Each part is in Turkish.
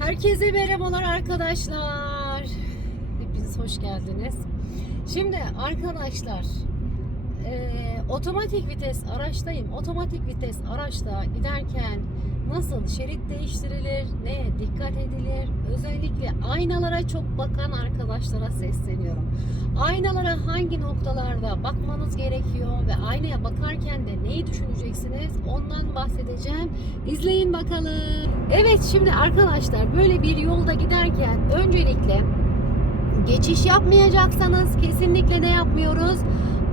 Herkese merhabalar arkadaşlar. Hepiniz hoş geldiniz. Şimdi arkadaşlar eee, otomatik vites araçtayım. Otomatik vites araçta giderken nasıl şerit değiştirilir, neye dikkat edilir? Özellikle aynalara çok bakan arkadaşlara sesleniyorum. Aynalara hangi noktalarda bakmanız gerekiyor ve aynaya bakarken de neyi düşüneceksiniz? Ondan bahsedeceğim. İzleyin bakalım. Evet şimdi arkadaşlar böyle bir yolda giderken öncelikle geçiş yapmayacaksanız kesinlikle ne yapmıyoruz?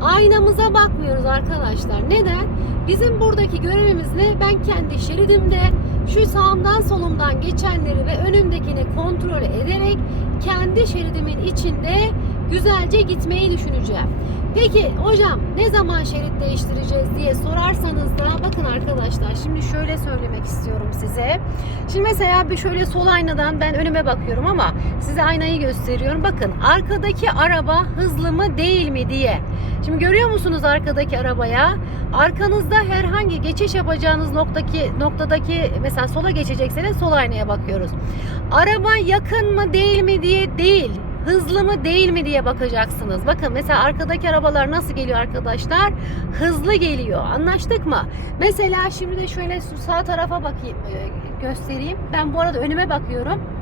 Aynamıza bakmıyoruz arkadaşlar. Neden? Bizim buradaki görevimiz ne? Ben kendi şeridimde şu sağımdan solumdan geçenleri ve önümdekini kontrol ederek kendi şeridimin içinde güzelce gitmeyi düşüneceğim. Peki hocam ne zaman şerit değiştireceğiz diye sorarsanız da bakın arkadaşlar şimdi şöyle söylemek istiyorum size. Şimdi mesela bir şöyle sol aynadan ben önüme bakıyorum ama size aynayı gösteriyorum. Bakın arkadaki araba hızlı mı değil mi diye. Şimdi görüyor musunuz arkadaki arabaya? Arkanızda herhangi geçiş yapacağınız noktaki noktadaki mesela sola geçecekseniz sol aynaya bakıyoruz. Araba yakın mı değil mi diye değil hızlı mı değil mi diye bakacaksınız. Bakın mesela arkadaki arabalar nasıl geliyor arkadaşlar? Hızlı geliyor. Anlaştık mı? Mesela şimdi de şöyle sağ tarafa bakayım e, göstereyim. Ben bu arada önüme bakıyorum.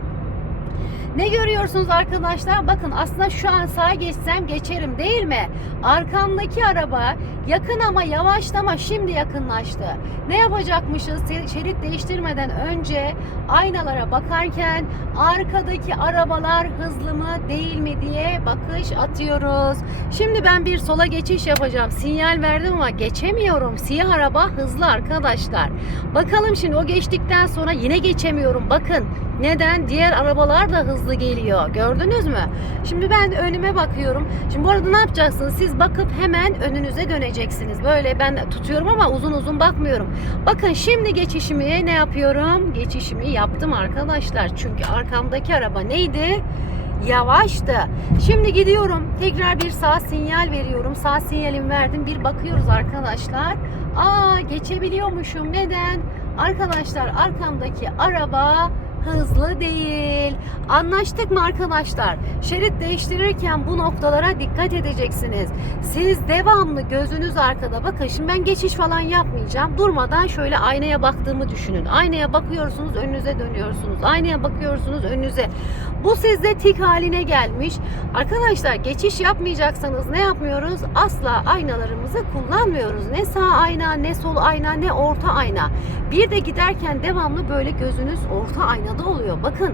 Ne görüyorsunuz arkadaşlar? Bakın aslında şu an sağa geçsem geçerim değil mi? Arkamdaki araba yakın ama yavaşlama şimdi yakınlaştı. Ne yapacakmışız? Şerit değiştirmeden önce aynalara bakarken arkadaki arabalar hızlı mı değil mi diye bakış atıyoruz. Şimdi ben bir sola geçiş yapacağım. Sinyal verdim ama geçemiyorum. Siyah araba hızlı arkadaşlar. Bakalım şimdi o geçtikten sonra yine geçemiyorum. Bakın neden? Diğer arabalar da hızlı geliyor. Gördünüz mü? Şimdi ben önüme bakıyorum. Şimdi bu arada ne yapacaksınız? Siz bakıp hemen önünüze döneceksiniz. Böyle ben tutuyorum ama uzun uzun bakmıyorum. Bakın şimdi geçişimi ne yapıyorum? Geçişimi yaptım arkadaşlar. Çünkü arkamdaki araba neydi? Yavaştı. Şimdi gidiyorum. Tekrar bir sağ sinyal veriyorum. Sağ sinyalimi verdim. Bir bakıyoruz arkadaşlar. Aa geçebiliyormuşum. Neden? Arkadaşlar arkamdaki araba hızlı değil. Anlaştık mı arkadaşlar? Şerit değiştirirken bu noktalara dikkat edeceksiniz. Siz devamlı gözünüz arkada. Bakın şimdi ben geçiş falan yapmayacağım. Durmadan şöyle aynaya baktığımı düşünün. Aynaya bakıyorsunuz önünüze dönüyorsunuz. Aynaya bakıyorsunuz önünüze. Bu sizde tik haline gelmiş. Arkadaşlar geçiş yapmayacaksanız ne yapmıyoruz? Asla aynalarımızı kullanmıyoruz. Ne sağ ayna, ne sol ayna, ne orta ayna. Bir de giderken devamlı böyle gözünüz orta aynada oluyor. Bakın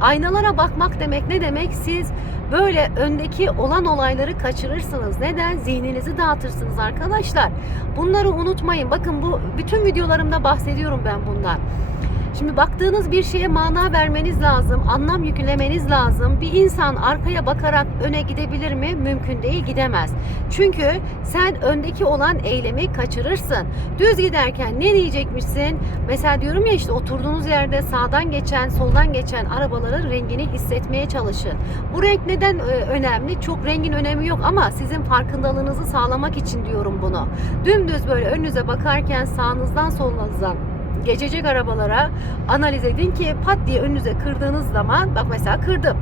aynalara bakmak demek ne demek? Siz böyle öndeki olan olayları kaçırırsınız. Neden? Zihninizi dağıtırsınız arkadaşlar. Bunları unutmayın. Bakın bu bütün videolarımda bahsediyorum ben bundan. Şimdi baktığınız bir şeye mana vermeniz lazım, anlam yüklemeniz lazım. Bir insan arkaya bakarak öne gidebilir mi? Mümkün değil, gidemez. Çünkü sen öndeki olan eylemi kaçırırsın. Düz giderken ne diyecekmişsin? Mesela diyorum ya işte oturduğunuz yerde sağdan geçen, soldan geçen arabaların rengini hissetmeye çalışın. Bu renk neden e, önemli? Çok rengin önemi yok ama sizin farkındalığınızı sağlamak için diyorum bunu. Dümdüz böyle önünüze bakarken sağınızdan solunuzdan geçecek arabalara analiz edin ki pat diye önünüze kırdığınız zaman bak mesela kırdım.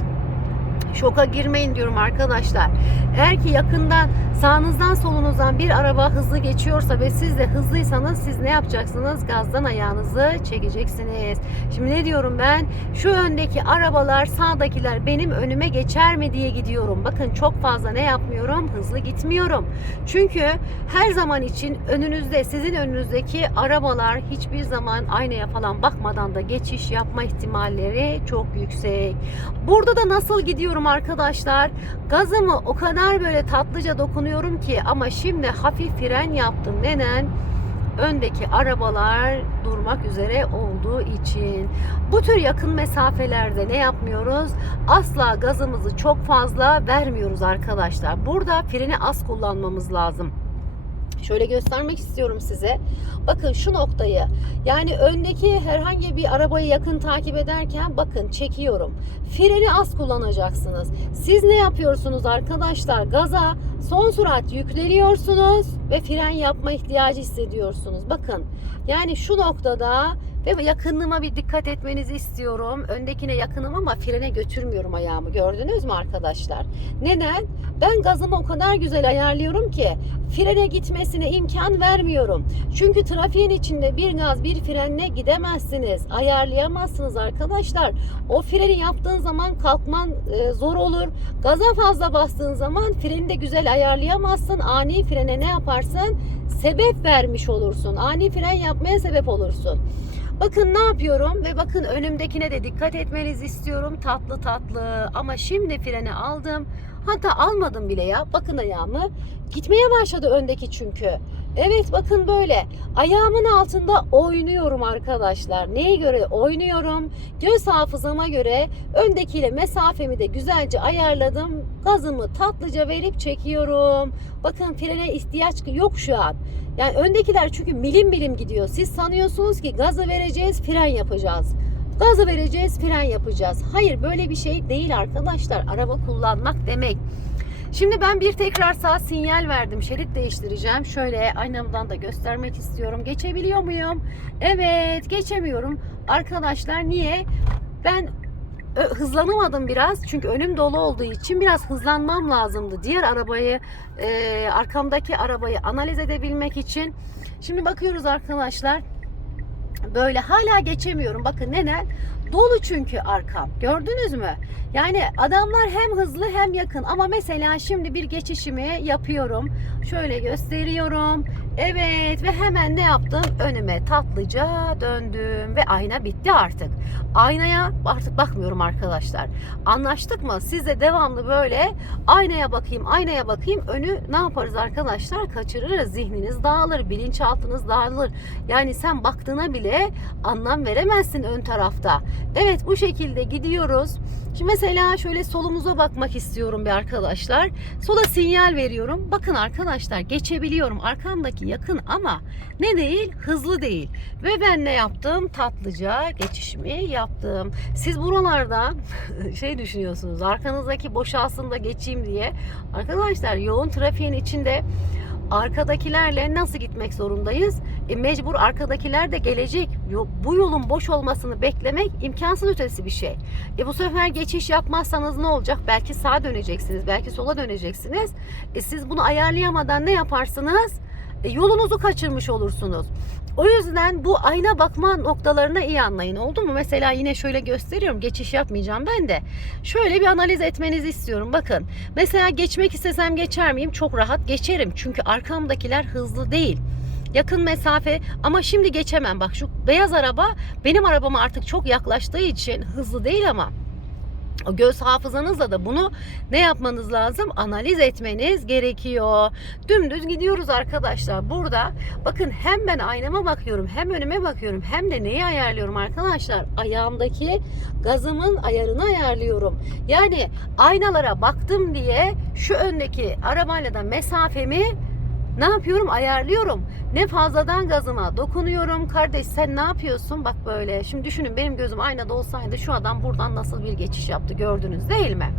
Şoka girmeyin diyorum arkadaşlar. Eğer ki yakından sağınızdan solunuzdan bir araba hızlı geçiyorsa ve siz de hızlıysanız siz ne yapacaksınız? Gazdan ayağınızı çekeceksiniz. Şimdi ne diyorum ben? Şu öndeki arabalar sağdakiler benim önüme geçer mi diye gidiyorum. Bakın çok fazla ne yapmıyorum? Hızlı gitmiyorum. Çünkü her zaman için önünüzde sizin önünüzdeki arabalar hiçbir zaman aynaya falan bakmadan da geçiş yapma ihtimalleri çok yüksek. Burada da nasıl gidiyorum arkadaşlar? Gazımı o kadar böyle tatlıca dokunuyorum ki ama şimdi hafif fren yaptım. Neden? öndeki arabalar durmak üzere olduğu için. Bu tür yakın mesafelerde ne yapmıyoruz? Asla gazımızı çok fazla vermiyoruz arkadaşlar. Burada freni az kullanmamız lazım. Şöyle göstermek istiyorum size. Bakın şu noktayı. Yani öndeki herhangi bir arabayı yakın takip ederken bakın çekiyorum. Freni az kullanacaksınız. Siz ne yapıyorsunuz arkadaşlar? Gaza son sürat yükleniyorsunuz ve fren yapma ihtiyacı hissediyorsunuz. Bakın yani şu noktada Ve yakınlığıma bir dikkat etmenizi istiyorum. Öndekine yakınım ama frene götürmüyorum ayağımı. Gördünüz mü arkadaşlar? Neden? Ben gazımı o kadar güzel ayarlıyorum ki frene gitmesine imkan vermiyorum. Çünkü trafiğin içinde bir gaz bir frenle gidemezsiniz. Ayarlayamazsınız arkadaşlar. O freni yaptığın zaman kalkman e, zor olur. Gaza fazla bastığın zaman freni de güzel ayarlayamazsın. Ani frene ne yaparsın? Sebep vermiş olursun. Ani fren yapmaya sebep olursun. Bakın ne yapıyorum ve bakın önümdekine de dikkat etmenizi istiyorum. Tatlı tatlı ama şimdi freni aldım. Hatta almadım bile ya. Bakın ayağımı. Gitmeye başladı öndeki çünkü. Evet bakın böyle. Ayağımın altında oynuyorum arkadaşlar. Neye göre oynuyorum? Göz hafızama göre öndekiyle mesafemi de güzelce ayarladım. Gazımı tatlıca verip çekiyorum. Bakın frene ihtiyaç yok şu an. Yani öndekiler çünkü milim milim gidiyor. Siz sanıyorsunuz ki gazı vereceğiz, fren yapacağız. Gazı vereceğiz, fren yapacağız. Hayır böyle bir şey değil arkadaşlar. Araba kullanmak demek. Şimdi ben bir tekrar sağ sinyal verdim. Şerit değiştireceğim. Şöyle aynamdan da göstermek istiyorum. Geçebiliyor muyum? Evet, geçemiyorum. Arkadaşlar niye? Ben hızlanamadım biraz. Çünkü önüm dolu olduğu için biraz hızlanmam lazımdı. Diğer arabayı, e, arkamdaki arabayı analiz edebilmek için. Şimdi bakıyoruz arkadaşlar. Böyle hala geçemiyorum. Bakın neden? Dolu çünkü arkam. Gördünüz mü? Yani adamlar hem hızlı hem yakın. Ama mesela şimdi bir geçişimi yapıyorum. Şöyle gösteriyorum. Evet ve hemen ne yaptım? Önüme tatlıca döndüm ve ayna bitti artık. Aynaya artık bakmıyorum arkadaşlar. Anlaştık mı? Siz de devamlı böyle aynaya bakayım, aynaya bakayım. Önü ne yaparız arkadaşlar? Kaçırırız. Zihniniz dağılır, bilinçaltınız dağılır. Yani sen baktığına bile anlam veremezsin ön tarafta. Evet bu şekilde gidiyoruz. Şimdi mesela şöyle solumuza bakmak istiyorum bir arkadaşlar. Sola sinyal veriyorum. Bakın arkadaşlar geçebiliyorum. Arkamdaki yakın ama ne değil? Hızlı değil. Ve ben ne yaptım? Tatlıca geçişimi yaptım. Siz buralarda şey düşünüyorsunuz. Arkanızdaki boşalsın da geçeyim diye. Arkadaşlar yoğun trafiğin içinde arkadakilerle nasıl gitmek zorundayız? E mecbur arkadakiler de gelecek. Bu yolun boş olmasını beklemek imkansız ötesi bir şey. E bu sefer geçiş yapmazsanız ne olacak? Belki sağa döneceksiniz, belki sola döneceksiniz. E siz bunu ayarlayamadan ne yaparsınız? E yolunuzu kaçırmış olursunuz. O yüzden bu ayna bakma noktalarını iyi anlayın. Oldu mu? Mesela yine şöyle gösteriyorum. Geçiş yapmayacağım ben de. Şöyle bir analiz etmenizi istiyorum. Bakın. Mesela geçmek istesem geçer miyim? Çok rahat geçerim. Çünkü arkamdakiler hızlı değil yakın mesafe ama şimdi geçemem. Bak şu beyaz araba benim arabama artık çok yaklaştığı için hızlı değil ama o göz hafızanızla da bunu ne yapmanız lazım? Analiz etmeniz gerekiyor. Dümdüz gidiyoruz arkadaşlar. Burada bakın hem ben aynama bakıyorum hem önüme bakıyorum hem de neyi ayarlıyorum arkadaşlar? Ayağımdaki gazımın ayarını ayarlıyorum. Yani aynalara baktım diye şu öndeki arabayla da mesafemi ne yapıyorum? Ayarlıyorum. Ne fazladan gazıma dokunuyorum. Kardeş sen ne yapıyorsun? Bak böyle. Şimdi düşünün benim gözüm aynada olsaydı şu adam buradan nasıl bir geçiş yaptı gördünüz değil mi?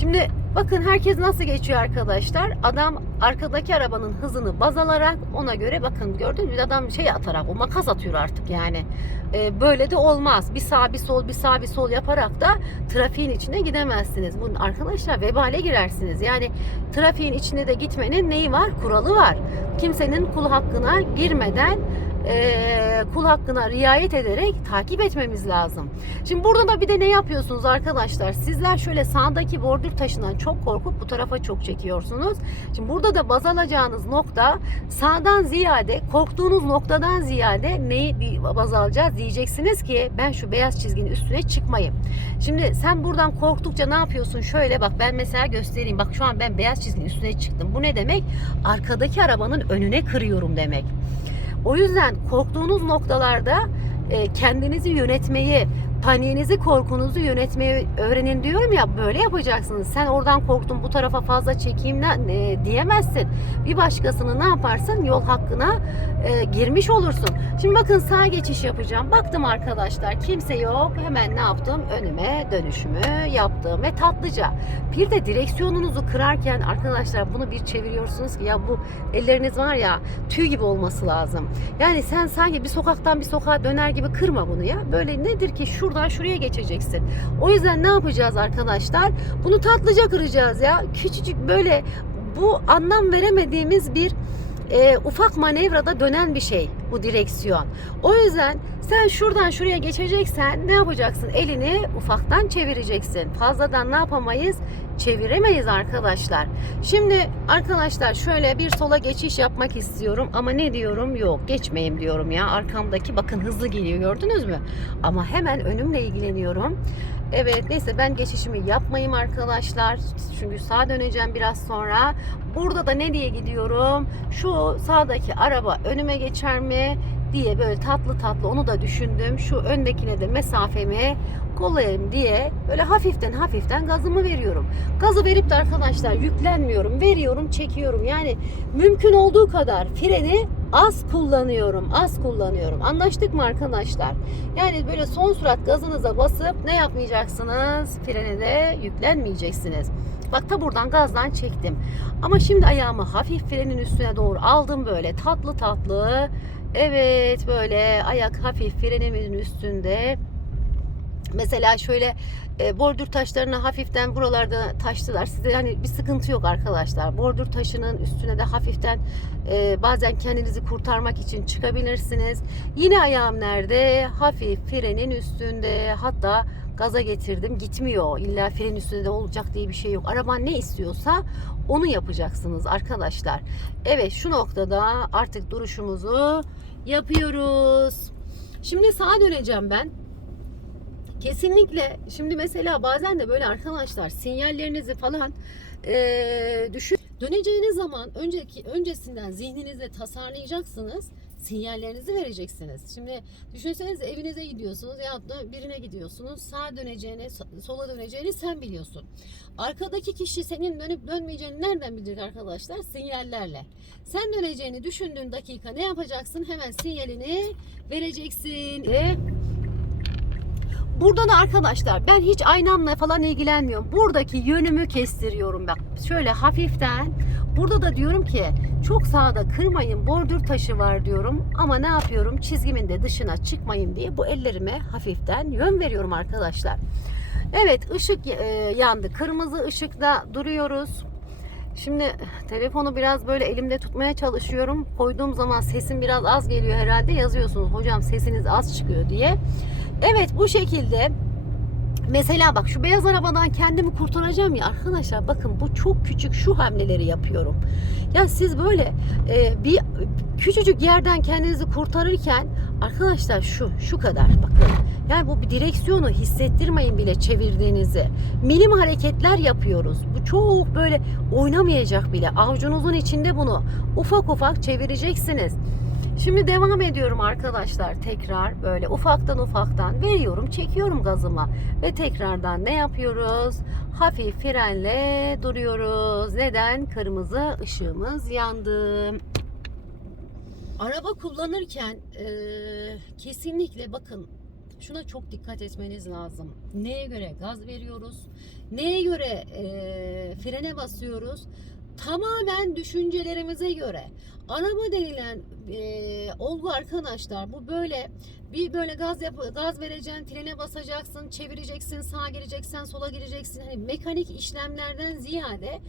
Şimdi bakın herkes nasıl geçiyor arkadaşlar. Adam arkadaki arabanın hızını baz alarak ona göre bakın gördünüz mü adam şey atarak o makas atıyor artık yani. Ee, böyle de olmaz. Bir sağ bir sol bir sağ bir sol yaparak da trafiğin içine gidemezsiniz. Bunun arkadaşlar vebale girersiniz. Yani trafiğin içinde de gitmenin neyi var? Kuralı var. Kimsenin kul hakkına girmeden e, kul hakkına riayet ederek takip etmemiz lazım. Şimdi burada da bir de ne yapıyorsunuz arkadaşlar? Sizler şöyle sağdaki bordür taşından çok korkup bu tarafa çok çekiyorsunuz. Şimdi burada da baz alacağınız nokta sağdan ziyade korktuğunuz noktadan ziyade neyi baz alacağız diyeceksiniz ki ben şu beyaz çizginin üstüne çıkmayayım. Şimdi sen buradan korktukça ne yapıyorsun? Şöyle bak ben mesela göstereyim. Bak şu an ben beyaz çizginin üstüne çıktım. Bu ne demek? Arkadaki arabanın önüne kırıyorum demek. O yüzden korktuğunuz noktalarda e, kendinizi yönetmeyi, paniğinizi, korkunuzu yönetmeyi öğrenin diyorum ya böyle yapacaksınız. Sen oradan korktun bu tarafa fazla çekeyim e, diyemezsin. Bir başkasını ne yaparsın? Yol hakkına e, girmiş olursun. Şimdi bakın sağ geçiş yapacağım. Baktım arkadaşlar kimse yok. Hemen ne yaptım? Önüme dönüşümü yaptım ve tatlıca. Bir de direksiyonunuzu kırarken arkadaşlar bunu bir çeviriyorsunuz ki ya bu elleriniz var ya tüy gibi olması lazım. Yani sen sanki bir sokaktan bir sokağa döner gibi kırma bunu ya. Böyle nedir ki şuradan şuraya geçeceksin. O yüzden ne yapacağız arkadaşlar? Bunu tatlıca kıracağız ya. Küçücük böyle bu anlam veremediğimiz bir e, ufak manevrada dönen bir şey bu direksiyon. O yüzden sen şuradan şuraya geçeceksen ne yapacaksın? Elini ufaktan çevireceksin. Fazladan ne yapamayız? Çeviremeyiz arkadaşlar. Şimdi arkadaşlar şöyle bir sola geçiş yapmak istiyorum ama ne diyorum? Yok geçmeyeyim diyorum ya. Arkamdaki bakın hızlı geliyor gördünüz mü? Ama hemen önümle ilgileniyorum. Evet neyse ben geçişimi yapmayayım arkadaşlar. Çünkü sağa döneceğim biraz sonra. Burada da ne diye gidiyorum? Şu sağdaki araba önüme geçer mi diye böyle tatlı tatlı onu da düşündüm. Şu öndekine de mesafemi kollayayım diye böyle hafiften hafiften gazımı veriyorum. Gazı verip de arkadaşlar yüklenmiyorum. Veriyorum, çekiyorum. Yani mümkün olduğu kadar freni az kullanıyorum. Az kullanıyorum. Anlaştık mı arkadaşlar? Yani böyle son sürat gazınıza basıp ne yapmayacaksınız? Frene de yüklenmeyeceksiniz. Bak ta buradan gazdan çektim. Ama şimdi ayağımı hafif frenin üstüne doğru aldım böyle tatlı tatlı. Evet böyle ayak hafif frenimin üstünde. Mesela şöyle e, bordür taşlarını hafiften buralarda taştılar. Size hani bir sıkıntı yok arkadaşlar. Bordür taşının üstüne de hafiften e, bazen kendinizi kurtarmak için çıkabilirsiniz. Yine ayağım nerede? Hafif frenin üstünde. Hatta gaza getirdim gitmiyor. İlla frenin üstünde de olacak diye bir şey yok. Araban ne istiyorsa onu yapacaksınız arkadaşlar. Evet şu noktada artık duruşumuzu yapıyoruz. Şimdi sağa döneceğim ben. Kesinlikle. Şimdi mesela bazen de böyle arkadaşlar sinyallerinizi falan eee düşün. Döneceğiniz zaman önceki öncesinden zihninizde tasarlayacaksınız. Sinyallerinizi vereceksiniz. Şimdi düşünsenize evinize gidiyorsunuz ya da birine gidiyorsunuz. Sağa döneceğini, so- sola döneceğini sen biliyorsun. Arkadaki kişi senin dönüp dönmeyeceğini nereden bilecek arkadaşlar? Sinyallerle. Sen döneceğini düşündüğün dakika ne yapacaksın? Hemen sinyalini vereceksin. Ve Burada da arkadaşlar ben hiç aynamla falan ilgilenmiyorum. Buradaki yönümü kestiriyorum bak. Şöyle hafiften. Burada da diyorum ki çok sağda kırmayın bordür taşı var diyorum. Ama ne yapıyorum çizgimin de dışına çıkmayayım diye bu ellerime hafiften yön veriyorum arkadaşlar. Evet ışık e, yandı. Kırmızı ışıkta duruyoruz. Şimdi telefonu biraz böyle elimde tutmaya çalışıyorum. Koyduğum zaman sesim biraz az geliyor herhalde. Yazıyorsunuz hocam sesiniz az çıkıyor diye. Evet bu şekilde Mesela bak şu beyaz arabadan kendimi kurtaracağım ya arkadaşlar bakın bu çok küçük şu hamleleri yapıyorum. Ya siz böyle e, bir küçücük yerden kendinizi kurtarırken arkadaşlar şu şu kadar bakın. Yani bu direksiyonu hissettirmeyin bile çevirdiğinizi. Minim hareketler yapıyoruz. Bu çok böyle oynamayacak bile. Avucunuzun içinde bunu ufak ufak çevireceksiniz. Şimdi devam ediyorum arkadaşlar tekrar böyle ufaktan ufaktan veriyorum çekiyorum gazıma ve tekrardan ne yapıyoruz? Hafif frenle duruyoruz. Neden? Kırmızı ışığımız yandı. Araba kullanırken eee, kesinlikle bakın şuna çok dikkat etmeniz lazım. Neye göre gaz veriyoruz? Neye göre eee, frene basıyoruz? Tamamen düşüncelerimize göre. Araba denilen eee, olgu arkadaşlar bu böyle bir böyle gaz yap gaz vereceksin, frene basacaksın, çevireceksin, sağa gireceksin, sola gireceksin. Hani mekanik işlemlerden ziyade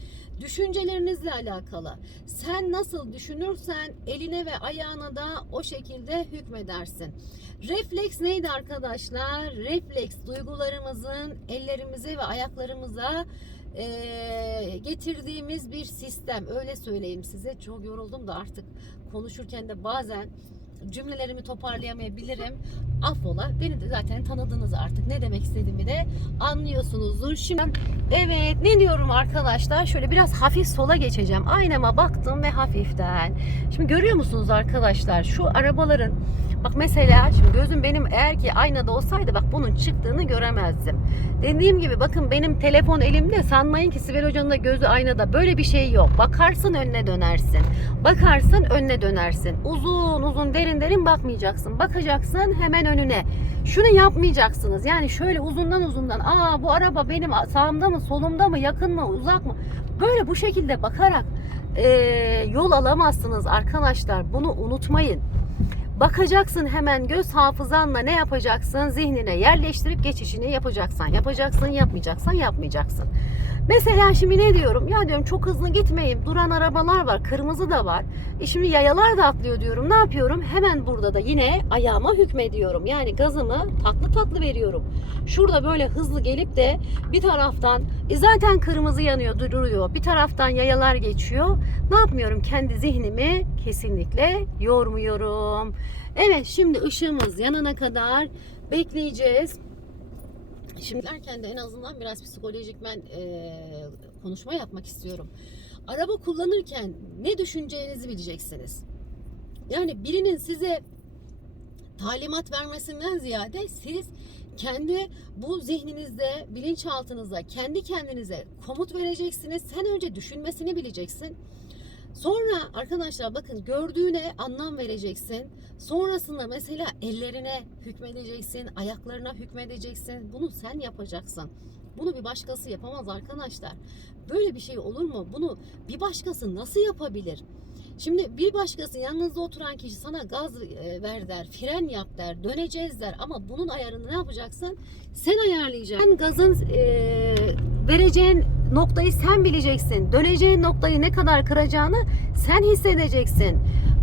düşüncelerinizle alakalı. Sen nasıl düşünürsen eline ve ayağına da o şekilde hükmedersin. Refleks neydi arkadaşlar? Refleks duygularımızın ellerimize ve ayaklarımıza eee, getirdiğimiz bir sistem. Öyle söyleyeyim size. Çok yoruldum da artık konuşurken de bazen cümlelerimi toparlayamayabilirim. Affola. Beni de zaten tanıdınız artık. Ne demek istediğimi de anlıyorsunuzdur. Şimdi evet ne diyorum arkadaşlar? Şöyle biraz hafif sola geçeceğim. Aynama baktım ve hafiften. Şimdi görüyor musunuz arkadaşlar? Şu arabaların Bak mesela şimdi gözüm benim eğer ki aynada olsaydı bak bunun çıktığını göremezdim. Dediğim gibi bakın benim telefon elimde sanmayın ki Sibel Hoca'nın da gözü aynada böyle bir şey yok. Bakarsın önüne dönersin. Bakarsın önüne dönersin. Uzun uzun derin derin bakmayacaksın. Bakacaksın hemen önüne. Şunu yapmayacaksınız. Yani şöyle uzundan uzundan aa bu araba benim sağımda mı solumda mı yakın mı uzak mı? Böyle bu şekilde bakarak eee, yol alamazsınız arkadaşlar. Bunu unutmayın. Bakacaksın hemen göz hafızanla ne yapacaksın? Zihnine yerleştirip geçişini yapacaksan yapacaksın, yapmayacaksan yapmayacaksın. Mesela şimdi ne diyorum? Ya diyorum çok hızlı gitmeyin. Duran arabalar var. Kırmızı da var. E şimdi yayalar da atlıyor diyorum. Ne yapıyorum? Hemen burada da yine ayağıma hükmediyorum. Yani gazımı tatlı tatlı veriyorum. Şurada böyle hızlı gelip de bir taraftan e zaten kırmızı yanıyor, duruyor. Bir taraftan yayalar geçiyor. Ne yapmıyorum? Kendi zihnimi kesinlikle yormuyorum. Evet şimdi ışığımız yanana kadar bekleyeceğiz. Şimdi derken de en azından biraz psikolojik ben konuşma yapmak istiyorum. Araba kullanırken ne düşüneceğinizi bileceksiniz. Yani birinin size talimat vermesinden ziyade siz kendi bu zihninizde, bilinçaltınızda kendi kendinize komut vereceksiniz. Sen önce düşünmesini bileceksin. Sonra arkadaşlar bakın gördüğüne anlam vereceksin. Sonrasında mesela ellerine hükmedeceksin, ayaklarına hükmedeceksin. Bunu sen yapacaksın. Bunu bir başkası yapamaz arkadaşlar. Böyle bir şey olur mu? Bunu bir başkası nasıl yapabilir? Şimdi bir başkası yanınızda oturan kişi sana gaz e, ver der, fren yap der, döneceğiz der ama bunun ayarını ne yapacaksın? Sen ayarlayacaksın. Gazın e, vereceğin noktayı sen bileceksin. Döneceğin noktayı ne kadar kıracağını sen hissedeceksin.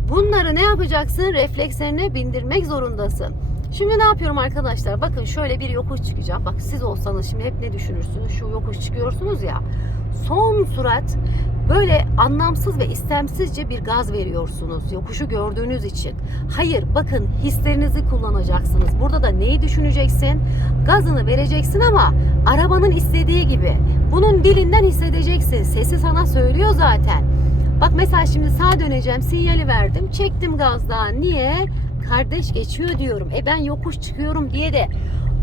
Bunları ne yapacaksın? Reflekslerine bindirmek zorundasın. Şimdi ne yapıyorum arkadaşlar? Bakın şöyle bir yokuş çıkacağım. Bak siz olsanız şimdi hep ne düşünürsünüz? Şu yokuş çıkıyorsunuz ya. Son surat böyle anlamsız ve istemsizce bir gaz veriyorsunuz yokuşu gördüğünüz için. Hayır bakın hislerinizi kullanacaksınız. Burada da neyi düşüneceksin? Gazını vereceksin ama arabanın istediği gibi. Bunun dilinden hissedeceksin. Sesi sana söylüyor zaten. Bak mesela şimdi sağa döneceğim sinyali verdim çektim gazdan. Niye? Kardeş geçiyor diyorum. E ben yokuş çıkıyorum diye de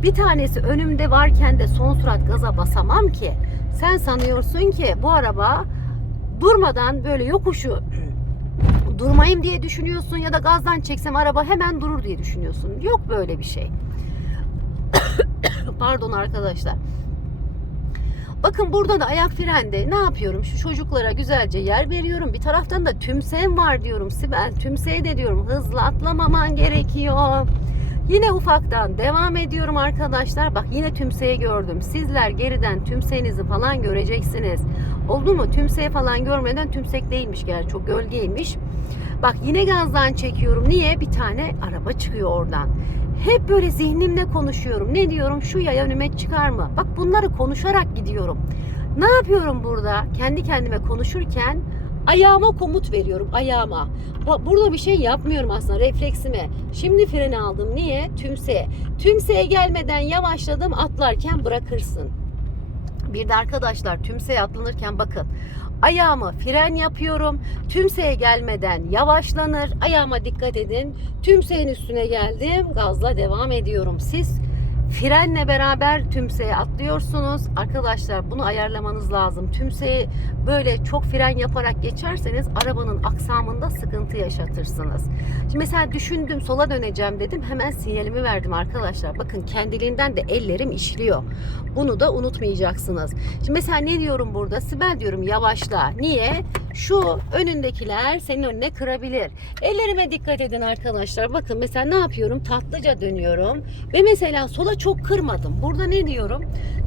bir tanesi önümde varken de son surat gaza basamam ki. Sen sanıyorsun ki bu araba durmadan böyle yokuşu durmayayım diye düşünüyorsun ya da gazdan çeksem araba hemen durur diye düşünüyorsun. Yok böyle bir şey. Pardon arkadaşlar. Bakın burada da ayak frende ne yapıyorum? Şu çocuklara güzelce yer veriyorum. Bir taraftan da tümseğim var diyorum. Sibel tümseğe de diyorum hızlı atlamaman gerekiyor. Yine ufaktan devam ediyorum arkadaşlar. Bak yine tümseyi gördüm. Sizler geriden tümseğinizi falan göreceksiniz. Oldu mu? Tümseyi falan görmeden tümsek değilmiş gerçi çok gölgeymiş. Bak yine gazdan çekiyorum. Niye? Bir tane araba çıkıyor oradan. Hep böyle zihnimde konuşuyorum. Ne diyorum? Şu yaya önüme çıkar mı? Bak bunları konuşarak gidiyorum. Ne yapıyorum burada? Kendi kendime konuşurken ayağıma komut veriyorum ayağıma. Burada bir şey yapmıyorum aslında refleksime. Şimdi freni aldım. Niye? Tümseye. Tümseye gelmeden yavaşladım atlarken bırakırsın. Bir de arkadaşlar tümseye atlanırken bakın ayağımı fren yapıyorum. Tümseye gelmeden yavaşlanır. Ayağıma dikkat edin. Tümseyin üstüne geldim. Gazla devam ediyorum. Siz frenle beraber tümseye atlıyorsunuz. Arkadaşlar bunu ayarlamanız lazım. Tümseyi böyle çok fren yaparak geçerseniz arabanın aksamında sıkıntı yaşatırsınız. Şimdi mesela düşündüm sola döneceğim dedim. Hemen sinyalimi verdim arkadaşlar. Bakın kendiliğinden de ellerim işliyor. Bunu da unutmayacaksınız. Şimdi mesela ne diyorum burada? Sibel diyorum yavaşla. Niye? Şu önündekiler senin önüne kırabilir. Ellerime dikkat edin arkadaşlar. Bakın mesela ne yapıyorum? Tatlıca dönüyorum. Ve mesela sola çok kırmadım. Burada ne diyorum?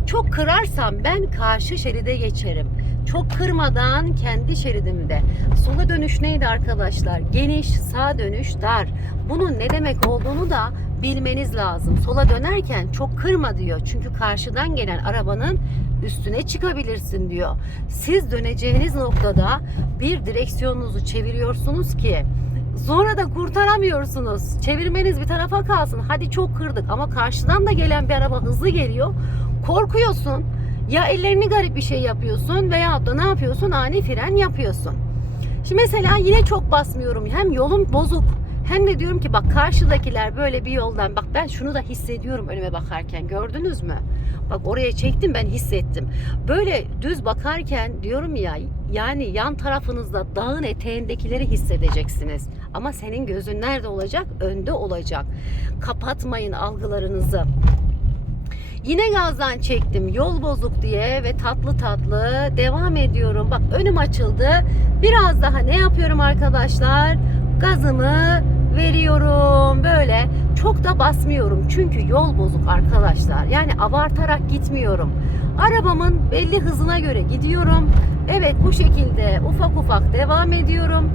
Çok kırarsam ben karşı şeride geçerim. Çok kırmadan kendi şeridimde. Sola dönüş neydi arkadaşlar? Geniş, sağ dönüş dar. Bunun ne demek olduğunu da bilmeniz lazım. Sola dönerken çok kırma diyor. Çünkü karşıdan gelen arabanın üstüne çıkabilirsin diyor. Siz döneceğiniz noktada bir direksiyonunuzu çeviriyorsunuz ki Sonra da kurtaramıyorsunuz. Çevirmeniz bir tarafa kalsın. Hadi çok kırdık ama karşıdan da gelen bir araba hızlı geliyor. Korkuyorsun. Ya ellerini garip bir şey yapıyorsun veya da ne yapıyorsun? Ani fren yapıyorsun. Şimdi mesela yine çok basmıyorum. Hem yolum bozuk Hem de diyorum ki bak karşıdakiler böyle bir yoldan bak ben şunu da hissediyorum önüme bakarken gördünüz mü? Bak oraya çektim ben hissettim. Böyle düz bakarken diyorum ya yani yan tarafınızda dağın eteğindekileri hissedeceksiniz. Ama senin gözün nerede olacak? Önde olacak. Kapatmayın algılarınızı. Yine gazdan çektim yol bozuk diye ve tatlı tatlı devam ediyorum. Bak önüm açıldı. Biraz daha ne yapıyorum arkadaşlar? Gazımı veriyorum böyle. Çok da basmıyorum çünkü yol bozuk arkadaşlar. Yani abartarak gitmiyorum. Arabamın belli hızına göre gidiyorum. Evet bu şekilde ufak ufak devam ediyorum.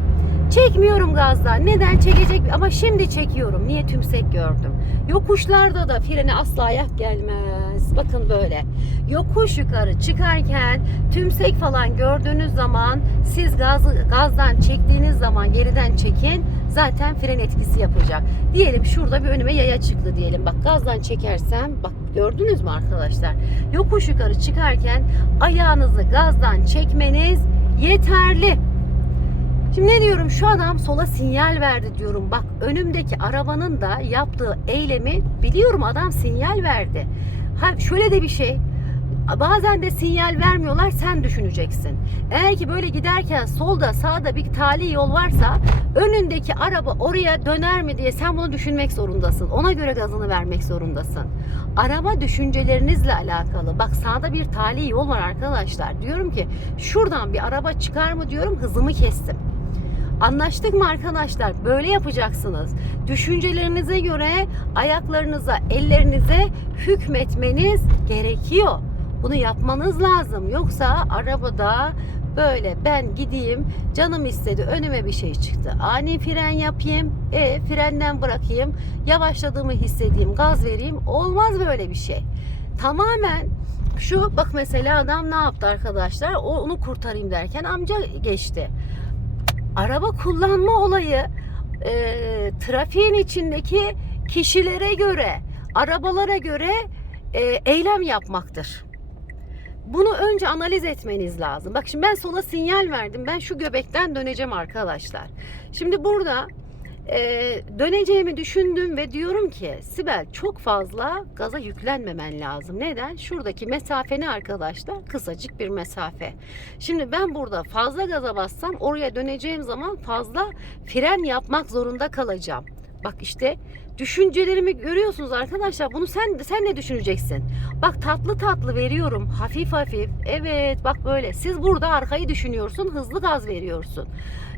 Çekmiyorum gazdan. Neden çekecek? Ama şimdi çekiyorum. Niye tümsek gördüm. Yokuşlarda da frene asla ayak gelmez. Bakın böyle. Yokuş yukarı çıkarken tümsek falan gördüğünüz zaman siz gazı, gazdan çektiğiniz zaman geriden çekin. Zaten fren etkisi yapacak. Diyelim şurada bir önüme yaya çıktı diyelim. Bak gazdan çekersem bak gördünüz mü arkadaşlar? Yokuş yukarı çıkarken ayağınızı gazdan çekmeniz yeterli. Şimdi ne diyorum şu adam sola sinyal verdi diyorum. Bak önümdeki arabanın da yaptığı eylemi biliyorum adam sinyal verdi. Ha şöyle de bir şey. Bazen de sinyal vermiyorlar sen düşüneceksin. Eğer ki böyle giderken solda sağda bir tali yol varsa önündeki araba oraya döner mi diye sen bunu düşünmek zorundasın. Ona göre gazını vermek zorundasın. Araba düşüncelerinizle alakalı. Bak sağda bir tali yol var arkadaşlar. Diyorum ki şuradan bir araba çıkar mı diyorum hızımı kestim. Anlaştık mı arkadaşlar? Böyle yapacaksınız. Düşüncelerinize göre ayaklarınıza, ellerinize hükmetmeniz gerekiyor. Bunu yapmanız lazım. Yoksa arabada böyle ben gideyim canım istedi önüme bir şey çıktı. Ani fren yapayım. E frenden bırakayım. Yavaşladığımı hissedeyim. Gaz vereyim. Olmaz böyle bir şey. Tamamen şu bak mesela adam ne yaptı arkadaşlar? O onu kurtarayım derken amca geçti araba kullanma olayı e, trafiğin içindeki kişilere göre, arabalara göre e, eylem yapmaktır. Bunu önce analiz etmeniz lazım. Bak şimdi ben sola sinyal verdim. Ben şu göbekten döneceğim arkadaşlar. Şimdi burada e, döneceğimi düşündüm ve diyorum ki Sibel çok fazla gaza yüklenmemen lazım. Neden? Şuradaki mesafe ne arkadaşlar? Kısacık bir mesafe. Şimdi ben burada fazla gaza bassam oraya döneceğim zaman fazla fren yapmak zorunda kalacağım. Bak işte düşüncelerimi görüyorsunuz arkadaşlar. Bunu sen sen ne düşüneceksin? Bak tatlı tatlı veriyorum. Hafif hafif. Evet bak böyle. Siz burada arkayı düşünüyorsun. Hızlı gaz veriyorsun.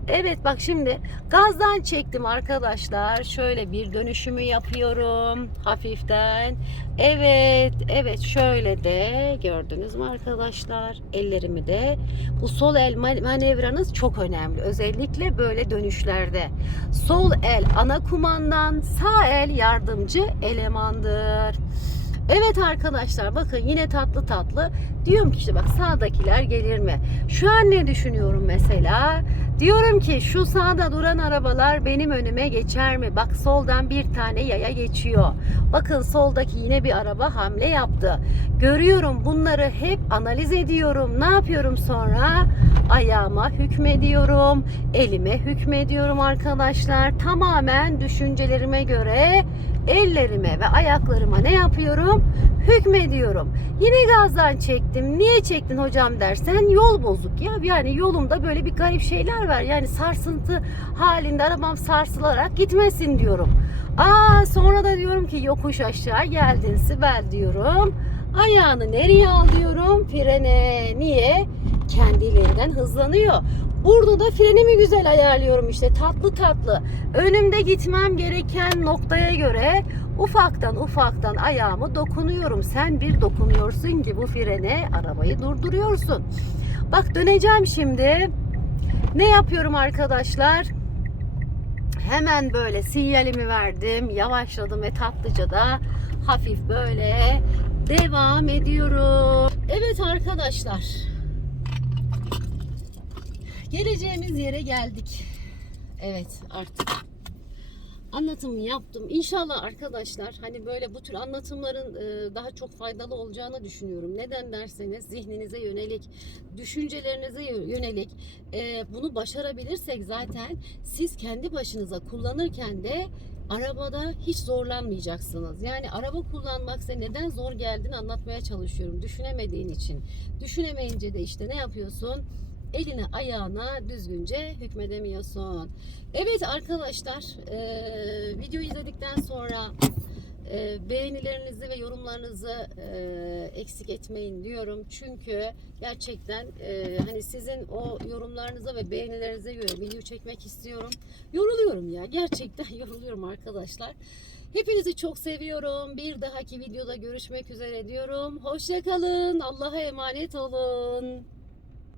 Evet bak şimdi gazdan çektim arkadaşlar. Şöyle bir dönüşümü yapıyorum hafiften. Evet, evet şöyle de gördünüz mü arkadaşlar? Ellerimi de bu sol el manevranız çok önemli. Özellikle böyle dönüşlerde. Sol el ana kumandan, sağ el yardımcı elemandır. Evet arkadaşlar bakın yine tatlı tatlı diyorum ki işte bak sağdakiler gelir mi? Şu an ne düşünüyorum mesela? Diyorum ki şu sağda duran arabalar benim önüme geçer mi? Bak soldan bir tane yaya geçiyor. Bakın soldaki yine bir araba hamle yaptı. Görüyorum bunları hep analiz ediyorum. Ne yapıyorum sonra? Ayağıma hükmediyorum. Elime hükmediyorum arkadaşlar. Tamamen düşüncelerime göre ellerime ve ayaklarıma ne yapıyorum? Hükmediyorum. Yine gazdan çektim. Niye çektin hocam dersen yol bozuk ya. Yani yolumda böyle bir garip şeyler var. Yani sarsıntı halinde arabam sarsılarak gitmesin diyorum. Aa sonra da diyorum ki yokuş aşağı geldin Sibel diyorum. Ayağını nereye al diyorum? Frene. Niye? Kendiliğinden hızlanıyor. Burada da frenimi güzel ayarlıyorum işte tatlı tatlı. Önümde gitmem gereken noktaya göre ufaktan ufaktan ayağımı dokunuyorum. Sen bir dokunuyorsun ki bu frene arabayı durduruyorsun. Bak döneceğim şimdi. Ne yapıyorum arkadaşlar? Hemen böyle sinyalimi verdim. Yavaşladım ve tatlıca da hafif böyle devam ediyorum. Evet arkadaşlar. Geleceğimiz yere geldik. Evet artık anlatımı yaptım. İnşallah arkadaşlar hani böyle bu tür anlatımların e, daha çok faydalı olacağını düşünüyorum. Neden derseniz zihninize yönelik, düşüncelerinize yö- yönelik e, bunu başarabilirsek zaten siz kendi başınıza kullanırken de arabada hiç zorlanmayacaksınız. Yani araba kullanmak size neden zor geldiğini anlatmaya çalışıyorum. Düşünemediğin için. Düşünemeyince de işte ne yapıyorsun? Eline ayağına düzgünce hükmedemiyorsun. Evet arkadaşlar e, videoyu izledikten sonra e, beğenilerinizi ve yorumlarınızı e, eksik etmeyin diyorum. Çünkü gerçekten e, hani sizin o yorumlarınıza ve beğenilerinize göre video çekmek istiyorum. Yoruluyorum ya gerçekten yoruluyorum arkadaşlar. Hepinizi çok seviyorum. Bir dahaki videoda görüşmek üzere diyorum. Hoşçakalın. Allah'a emanet olun.